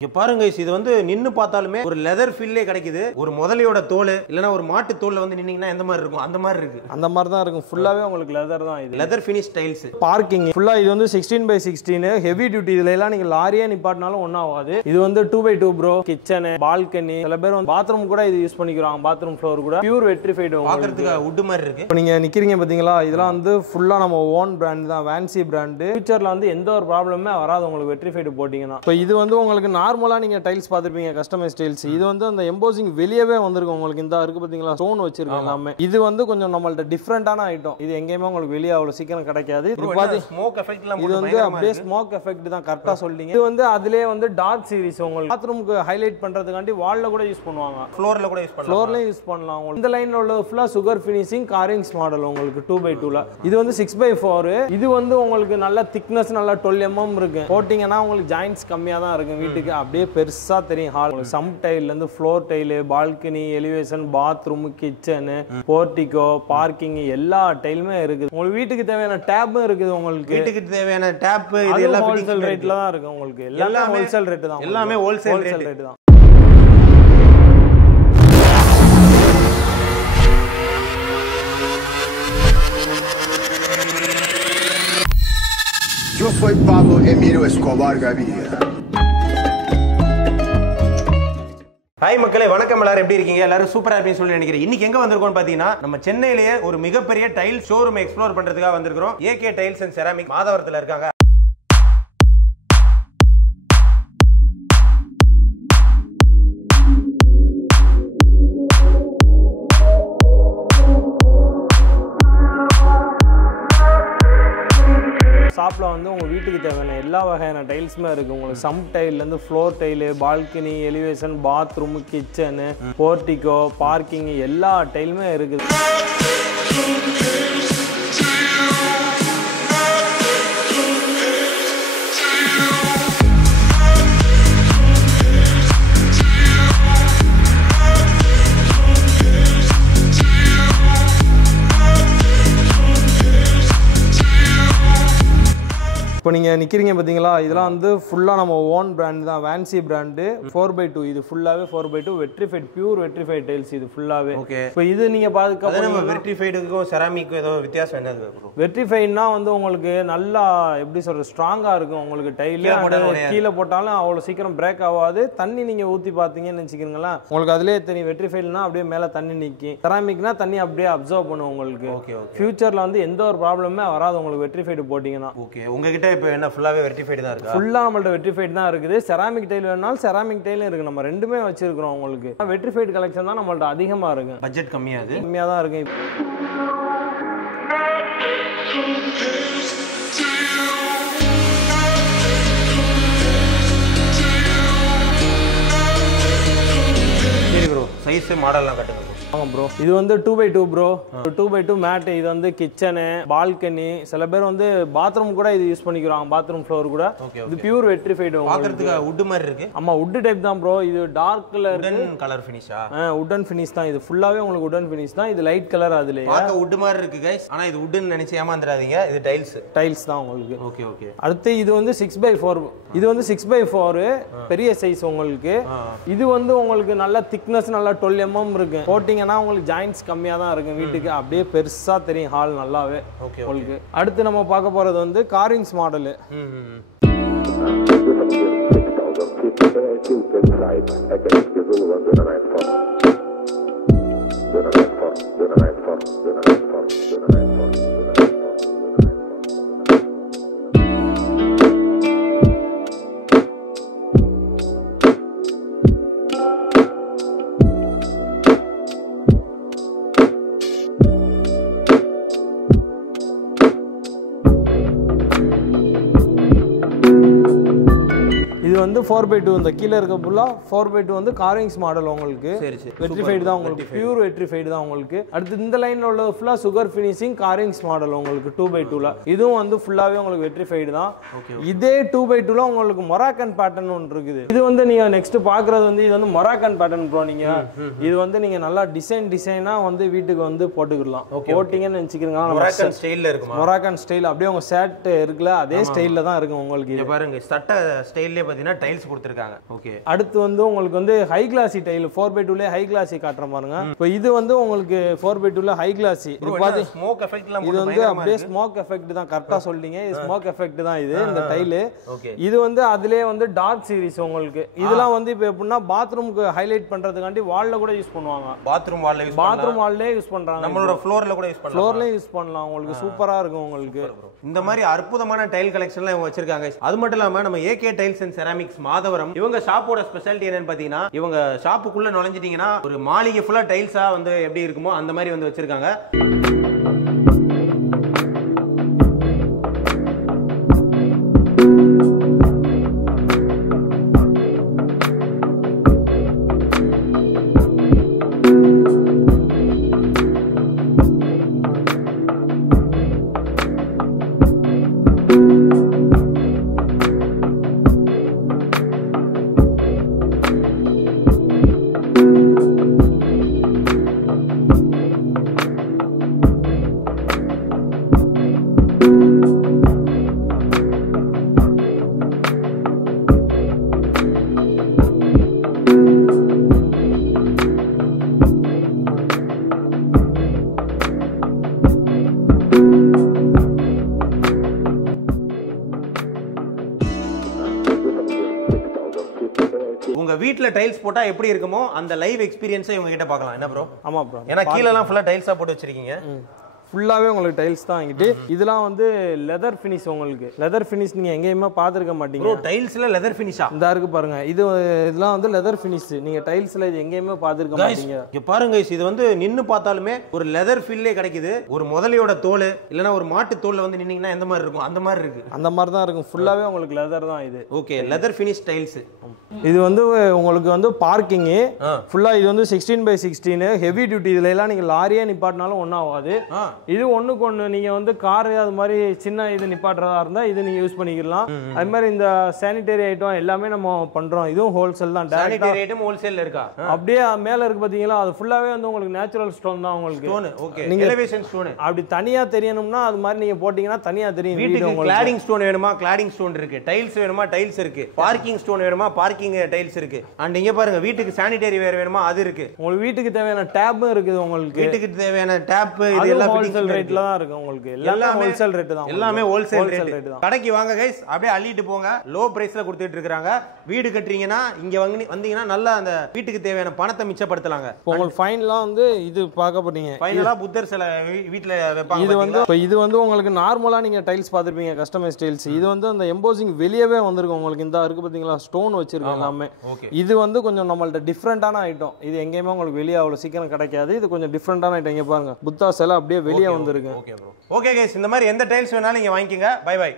இங்க பாருங்க guys, இது வந்து நின்னு பார்த்தாலுமே ஒரு லெதர் ஃபீல்லே கிடைக்குது. ஒரு முதலையோட தோல் இல்லனா ஒரு மாட்டு தோல்ல வந்து நின்னீங்கன்னா எந்த மாதிரி இருக்கும் அந்த மாதிரி இருக்கு. அந்த மாதிரி தான் இருக்கும். ஃபுல்லாவே உங்களுக்கு லெதர் தான் இது. Leather finish tiles. பார்க்கிங் ஃபுல்லா இது வந்து 16x16 ஹெவி டியூட்டி. இதுல எல்லாம் நீங்க லாரியே நிப்பாட்டினாலும் ஒன்னும் ஆகாது. இது வந்து 2x2 ப்ரோ. கிச்சன், பால்கனி, சில பேர் வந்து பாத்ரூம் கூட இது யூஸ் பண்ணிக்கிறாங்க. பாத்ரூம் ஃப்ளோர் கூட பியூர் வெட்ரிஃபைடு. பார்க்கிறதுக்கு வுட் மாதிரி இருக்கு. இப்போ நீங்க நிக்கிறீங்க பாத்தீங்களா, இதெல்லாம் வந்து ஃபுல்லா நம்ம ஓன் பிராண்ட் தான், வான்சி பிராண்ட். ஃபியூச்சர்ல வந்து எந்த ஒரு ப்ராப்ளமே வராது உங்களுக்கு வெட்ரிஃபைடு போட்டீங்கன்னா. இப்போ இது வந்து உங்களுக்கு நார்மலா நீங்க டைல்ஸ் பாத்துருப்பீங்க, கஸ்டமைஸ் டைல்ஸ். இது வந்து அந்த எம்போசிங் வெளியவே வந்திருக்கு உங்களுக்கு. இந்த இருக்கு பாத்தீங்களா, ஸ்டோன் வச்சிருக்காங்க எல்லாமே. இது வந்து கொஞ்சம் நம்மள்ட்ட டிஃபரெண்டான ஐட்டம். இது எங்கேயுமே உங்களுக்கு வெளியே அவ்வளவு சீக்கிரம் கிடைக்காது. ஸ்மோக் எஃபெக்ட்லாம் இது வந்து அப்படியே ஸ்மோக் எஃபெக்ட் தான், கரெக்டா சொல்றீங்க. இது வந்து அதிலே வந்து டார்க் சீரிஸ் உங்களுக்கு பாத்ரூமுக்கு ஹைலைட் பண்றதுக்காண்டி வால்ல கூட யூஸ் பண்ணுவாங்க, ஃப்ளோர்ல கூட யூஸ் பண்ணலாம். ஃப்ளோர்லயும் யூஸ் பண்ணலாம். இந்த லைன்ல உள்ள ஃபுல்லா சுகர் ஃபினிஷிங் காரிங்ஸ் மாடல் உங்களுக்கு 2x2ல. இது வந்து 6x4. இது வந்து உங்களுக்கு நல்ல திக்னஸ், நல்ல 12 mm இருக்கு. போட்டிங்கன்னா உங்களுக்கு ஜாயின்ட்ஸ் கம்மியா தான் இருக்கும். வீட்டுக்கு அப்படியே பெருசா தெரியும். ஹால் சம் டைல்ல இருந்து floor tail, balcony, elevation, bathroom, kitchen, portico, parking எல்லா டைலுமே இருக்குது. உங்களுக்கு வீட்டுக்கு தேவையான டேப்பும் இருக்குது. உங்களுக்கு வீட்டுக்கு தேவையான டேப் இது எல்லாம் ஹோல்சேல் ரேட்ல தான் இருக்கு. உங்களுக்கு எல்லாமே ஹோல்சேல் ரேட் தான். எல்லாமே ஹோல்சேல் ரேட் தான். Yo soy Pablo Emilio Escobar Gaviria. Hi மக்களே, வணக்கம். எல்லாரும் எப்படி இருக்கீங்க? எல்லாரும் சூப்பரா இருப்பீங்கன்னு சொல்லி நினைக்கிறேன். இன்னைக்கு எங்க வந்திருக்கோம்னு பாத்தீங்கன்னா, நம்ம சென்னையிலேயே ஒரு மிகப்பெரிய டைல் ஷோரூம் எக்ஸ்ப்ளோர் பண்றதுக்காக வந்திருக்கிறோம். ஏகே டைல்ஸ் அண்ட் செராமிக் மாதவரத்துல இருக்காங்க. ஷாப்ல வந்து உங்க வீட்டுக்கு தேவையான எல்லா வகையான டைல்ஸுமே இருக்கு. உங்களுக்கு சம் டைல்ல இருந்து floor tail, balcony, elevation, bathroom, kitchen, portico, parking எல்லா டைலுமே இருக்குது. இப்போ நீங்கள் நிற்கிறீங்க பார்த்தீங்களா, இதெல்லாம் வந்து ஃபுல்லாக நம்ம ஓன் பிராண்ட் தான், வான்சி பிராண்டு. 4x2. இது ஃபுல்லாகவே 4x2 vitrified, pure vitrified tiles இது ஃபுல்லாகவே. ஓகே. இப்போ இது நீங்கள் பார்க்க நம்ம வெட்ரிஃபைடுக்கும் செராமிக்கும் ஏதோ வித்தியாசம் என்னது? வெட்ரிஃபைட்னா வந்து உங்களுக்கு நல்லா எப்படி சொல்கிறது, ஸ்ட்ராங்காக இருக்கும். உங்களுக்கு டைலே கீழே போட்டாலும் அவ்வளோ சீக்கிரம் பிரேக் ஆகாது. தண்ணி நீங்கள் ஊற்றி பார்த்தீங்கன்னு வச்சுக்கிறீங்களேன், உங்களுக்கு அதிலே தெரியும். வெட்ரிஃபைட்னா அப்படியே மேலே தண்ணி நிற்கும். செராமிக்னா தண்ணி அப்படியே அப்சர்வ் பண்ணும் உங்களுக்கு. ஓகே. ஃபியூச்சரில் வந்து எந்த ஒரு ப்ராப்ளமே வராது உங்களுக்கு வெட்ரிஃபைடு போட்டிங்கன்னா. ஓகே. உங்ககிட்ட இப்போ என்ன ஃபுல்லாவே வெட்ரிஃபைட் தான் இருக்கு? ஃபுல்லா நம்மள்ட்ட வெட்ரிஃபைட் தான் இருக்குது. செராமிக் டைல் வேணாலும் செராமிக் டைலும் இருக்கு. நம்ம ரெண்டுமே வச்சிருக்கிறோம். உங்களுக்கு வெட்ரிஃபைட் கலெக்ஷன் தான் நம்மள்ட்ட அதிகமா இருக்கு. பட்ஜெட் கம்மியாது, கம்மியா தான் இருக்கு. சரி ப்ரோ, சைஸ் மாடல்லாம் கட்டுங்க. ஆமாம் ப்ரோ, இது வந்து 2x2 ப்ரோ. 2x2 mat. இது வந்து கிச்சனு, பால்கனி, சில பேர் வந்து பாத்ரூம் கூட இது யூஸ் பண்ணிக்கிறாங்க. பாத்ரூம் ஃப்ளோர் கூட. இது பியூர் வெட்ரிஃபைடு. பார்க்கிறதுக்கு வுட் மாதிரி இருக்கு. ஆமா, வுட் டைப் தான் ப்ரோ. இது டார்க்ல வுடன் கலர் ஃபினிஷா? வுடன் ஃபினிஷ் தான். இது ஃபுல்லாவே உங்களுக்கு வுடன் ஃபினிஷ் தான். இது லைட் கலர். அதுல பார்க்க வுட் மாதிரி இருக்கு गाइस. ஆனா இது வுட்னு நினைச்சு ஏமாந்துறாதீங்க. இது டைல்ஸ் தான் உங்களுக்கு. ஓகே. அடுத்து இது வந்து 6x4. இது வந்து 6x4 பெரிய சைஸ் உங்களுக்கு. இது வந்து உங்களுக்கு நல்ல திக்னஸ், நல்ல 12 mm இருக்கு. போட்டிங்கன்னா உங்களுக்கு ஜாயின்ட்ஸ் கம்மியா தான் இருக்கும். வீட்டுக்கு அப்படியே பெருசா தெரியும். ஹால் நல்லாவே உங்களுக்கு. அடுத்து நம்ம பார்க்க போறது வந்து காரிங்ஸ் மாடல். இது வந்து 4x2. இந்த கீழே இருக்க ஃபுல்லா 4x2 வந்து காரிங்ஸ் மாடல் உங்களுக்கு. வெட்ரிஃபைடு தான் உங்களுக்கு. பியூர் வெட்ரிஃபைடு தான் உங்களுக்கு. அடுத்து இந்த லைன்ல உள்ள ஃபுல்லா சுகர் ஃபினிஷிங் காரிங்ஸ் மாடல் உங்களுக்கு 2x2ல. இதுவும் வந்து ஃபுல்லாவே உங்களுக்கு வெட்ரிஃபைடு தான். இதே 2x2ல உங்களுக்கு மொராக்கன் பேட்டர்ன் ஒன்று இருக்குது. இது வந்து நீங்க நெக்ஸ்ட் பாக்குறது வந்து இது வந்து மொராக்கன் பேட்டர்ன் ப்ரோ. நீங்க இது வந்து நீங்க நல்லா டிசைனா வந்து வீட்டுக்கு வந்து போட்டுக்கலாம். போட்டிங்கன்னு நினைச்சுக்கிறீங்க, மொராக்கன் ஸ்டைல்ல இருக்குமா? மொராக்கன் ஸ்டைல் அப்படியே உங்க ஷர்ட் இருக்குல அதே ஸ்டைல்ல தான் இருக்கும் உங்களுக்கு. இங்க பாருங்க, சட்டை ஸ்டைல்லே பாத்தீங்கன்னா டைல்ஸ் கொடுத்திருக்காங்க. ஓகே. அடுத்து வந்து உங்களுக்கு வந்து ஹை கிளாசி டைல் 4x2ல ஹை கிளாசி காட்டுற பாருங்க. இப்போ இது வந்து உங்களுக்கு 4x2ல ஹை கிளாசி. இது பாத்து ஸ்மோக் எஃபெக்ட்லாம் இது வந்து அப்படியே ஸ்மோக் எஃபெக்ட் தான். கரெக்ட்டா சொல்றீங்க. இது ஸ்மோக் எஃபெக்ட் தான் இது இந்த டைல். இது வந்து அதிலே வந்து டார்க் சீரிஸ் உங்களுக்கு. இதெல்லாம் வந்து இப்போ எப்படின்னா பாத்ரூமுக்கு ஹைலைட் பண்றதுக்காண்டி வால்ல கூட யூஸ் பண்ணுவாங்க. பாத்ரூம் வால்லே யூஸ் பண்றாங்க. நம்மளோட ஃப்ளோர்ல கூட யூஸ் பண்ணலாம். ஃப்ளோர்லயே யூஸ் பண்ணலாம். உங்களுக்கு சூப்பரா இருக்கும் உங்களுக்கு. இந்த மாதிரி அற்புதமான டைல் கலெக்ஷன்லாம் இவங்க வச்சிருக்காங்க. அது மட்டும் இல்லாம நம்ம AK tiles and ceramics Madhavaram இவங்க ஷாப்போட ஸ்பெஷாலிட்டி என்னன்னு பாத்தீங்கன்னா இவங்க ஷாப்புக்குள்ள நுழைஞ்சிட்டீங்கன்னா ஒரு மாளிகை ஃபுல்லா டைல்ஸா வந்து எப்படி இருக்குமோ அந்த மாதிரி வந்து வச்சிருக்காங்க. உங்க வீட்ல டைல்ஸ் போட்டா எப்படி இருக்குமோ அந்த லைவ் எக்ஸ்பீரியன்ஸை இவங்க கிட்ட பார்க்கலாம். என்ன ப்ரோ? ஆமா ப்ரோ. ஏன்னா கீழ எல்லாம் ஃபுல்லா டைல்ஸா போட்டு வச்சிருக்கீங்க. ஃபுல்லாவே உங்களுக்கு டைல்ஸ் தான் இங்கிட்டு. இதெல்லாம் வந்து லெதர் ஃபினிஷ். உங்களுக்கு லெதர் ஃபினிஷ் நீங்க எங்கேயுமே பாத்துருக்க மாட்டீங்க. ப்ரோ டைல்ஸ்ல லெதர் ஃபினிஷா? இந்த இருக்கு பாருங்க. இதெல்லாம் வந்து லெதர் ஃபினிஷ். நீங்க டைல்ஸ்ல இது எங்கேயுமே பாத்துருக்க மாட்டீங்க. இங்க பாருங்க இது வந்து நின்னு பார்த்தாலுமே ஒரு லெதர் ஃபீல்லே கிடைக்குது. ஒரு முதலையோட தோல் இல்லனா ஒரு மாட்டு தோல்ல வந்து நின்னீங்கன்னா எந்த மாதிரி இருக்கும் அந்த மாதிரி இருக்கு. அந்த மாதிரி தான் இருக்கும். ஃபுல்லாவே உங்களுக்கு லெதர் தான் இது. ஓகே. Leather finish tiles. இது வந்து உங்களுக்கு வந்து பார்க்கிங் ஃபுல்லா. இது வந்து 16x16 ஹெவி டியூட்டி. இதுல எல்லாம் நீங்க லாரியே நிப்பாட்டினாலும் ஒன்னும் ஆகாது. இது ஒண்ணுக்கு ஒண்ணு நீங்க வந்து கார் அது மாதிரி சின்ன இது நிப்பாட்டுறதா இருந்தா இது நீங்க யூஸ் பண்ணிக்கலாம். அது மாதிரி இந்த சானிட்டரி ஐட்டம் எல்லாமே நம்ம பண்றோம். இதுவும் ஹோல்சேல் தான். சானிட்டரி ஐட்டம் ஹோல்சேல்ல இருக்கா? அப்படியே மேல இருக்கு பாத்தீங்களா? அது ஃபுல்லாவே வந்து உங்களுக்கு நேச்சுரல் ஸ்டோன் தான் உங்களுக்கு. ஸ்டோன். ஓகே. நீங்க எலிவேஷன் ஸ்டோன் அப்படி தனியா தெரியணும்னா அது மாதிரி நீங்க போட்டீங்கன்னா தனியா தெரியும். வீட்டுக்கு கிளாடிங் ஸ்டோன் வேணுமா? கிளாடிங் ஸ்டோன் இருக்கு. டைல்ஸ் வேணுமா? டைல்ஸ் இருக்கு. பார்க்கிங் ஸ்டோன் வேணுமா? பார்க்கிங் டைல்ஸ் இருக்கு. அண்ட் இங்க பாருங்க வீட்டுக்கு சானிட்டரி வேர் வேணுமா? அது இருக்கு. உங்களுக்கு வீட்டுக்கு தேவையான டேப்பும் இருக்குது. உங்களுக்கு வீட்டுக்கு தேவையான டேப் இது எல்லாம் ஹோல்சேல் ரேட்ல தான் இருக்கு. உங்களுக்கு எல்லாமே ஹோல்சேல் ரேட் தான். எல்லாமே ஹோல்சேல் ரேட் தான். கடைக்கு வாங்க गाइस, அப்படியே அள்ளிட்டு போங்க. லோ பிரைஸ்ல கொடுத்துட்டு இருக்காங்க. வீடு கட்டறீங்கன்னா இங்க வந்தீங்கன்னா நல்ல அந்த வீட்டுக்கு தேவையான பணத்தை மிச்சப்படுத்தலாங்க. உங்களுக்கு ஃபைனலா வந்து இது பார்க்க போறீங்க. ஃபைனலா புத்தர் சிலை வீட்ல வைப்பாங்க. இது வந்து உங்களுக்கு நார்மலா நீங்க டைல்ஸ் பாத்துப்பீங்க கஸ்டமைஸ் டைல்ஸ். இது வந்து அந்த எம்போசிங் வெளியவே வந்திருக்கு. உங்களுக்கு இந்த இருக்கு பாத்தீங்களா? ஸ்டோன் வச்சிருக்கு எல்லாமே. இது வந்து கொஞ்சம் நம்மள்ட்ட டிஃபரெண்டான ஐட்டம். இது எங்கேயுமே உங்களுக்கு வெளியே அவ்வளவு சீக்கிரம் கிடைக்காது. இது கொஞ்சம் டிஃபரெண்டான ஐட்டம். இங்க பாருங்க புத்தா சிலை அப்படியே வெளியே வந்திருக்கு. Okay bro. ஓகே गाइस, இந்த மாதிரி எந்த டைல்ஸ் வேணாலும் நீங்க வாங்கிக்கங்க. Bye by.